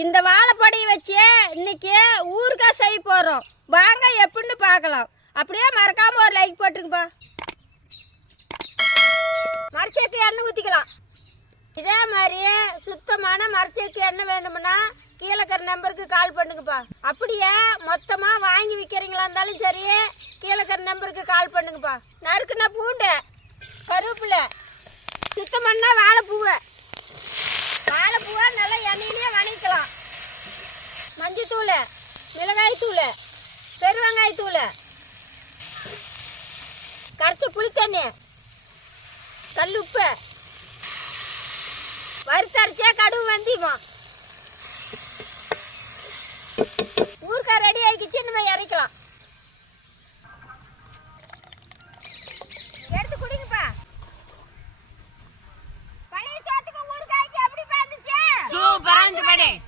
இந்த வாழைப்பொடியை வச்சு இன்னைக்கு ஊறுகாய் செய்ய போகிறோம். வாங்க எப்படின்னு பார்க்கலாம். அப்படியே மறக்காமல் ஒரு லைக் போட்டுருங்கப்பா. மரச்சேக்கு எண்ணெய் ஊற்றிக்கலாம். இதே மாதிரி சுத்தமான மரச்சேக்கு எண்ணெய் வேணும்னா கீழே இருக்கிற நம்பருக்கு கால் பண்ணுங்கப்பா. அப்படியே மொத்தமாக வாங்கி விற்கிறீங்களா இருந்தாலும் சரி, கீழே இருக்கிற நம்பருக்கு கால் பண்ணுங்கப்பா. நறுக்குன்னா பூண்டு, கருவேப்பிலை, சுத்தம் பண்ணால் வாழைப்பூவை நல்லா எண்ணெயிலே வணக்கலாம். மஞ்சத்தூள், மிளகாய்த்தூள், பெருவெங்காயத்தூள், கரைச்ச புளித்தண்ணி, கல்லுப்பு, வறுத்தரைச்சா கடுகு வெந்தயம்.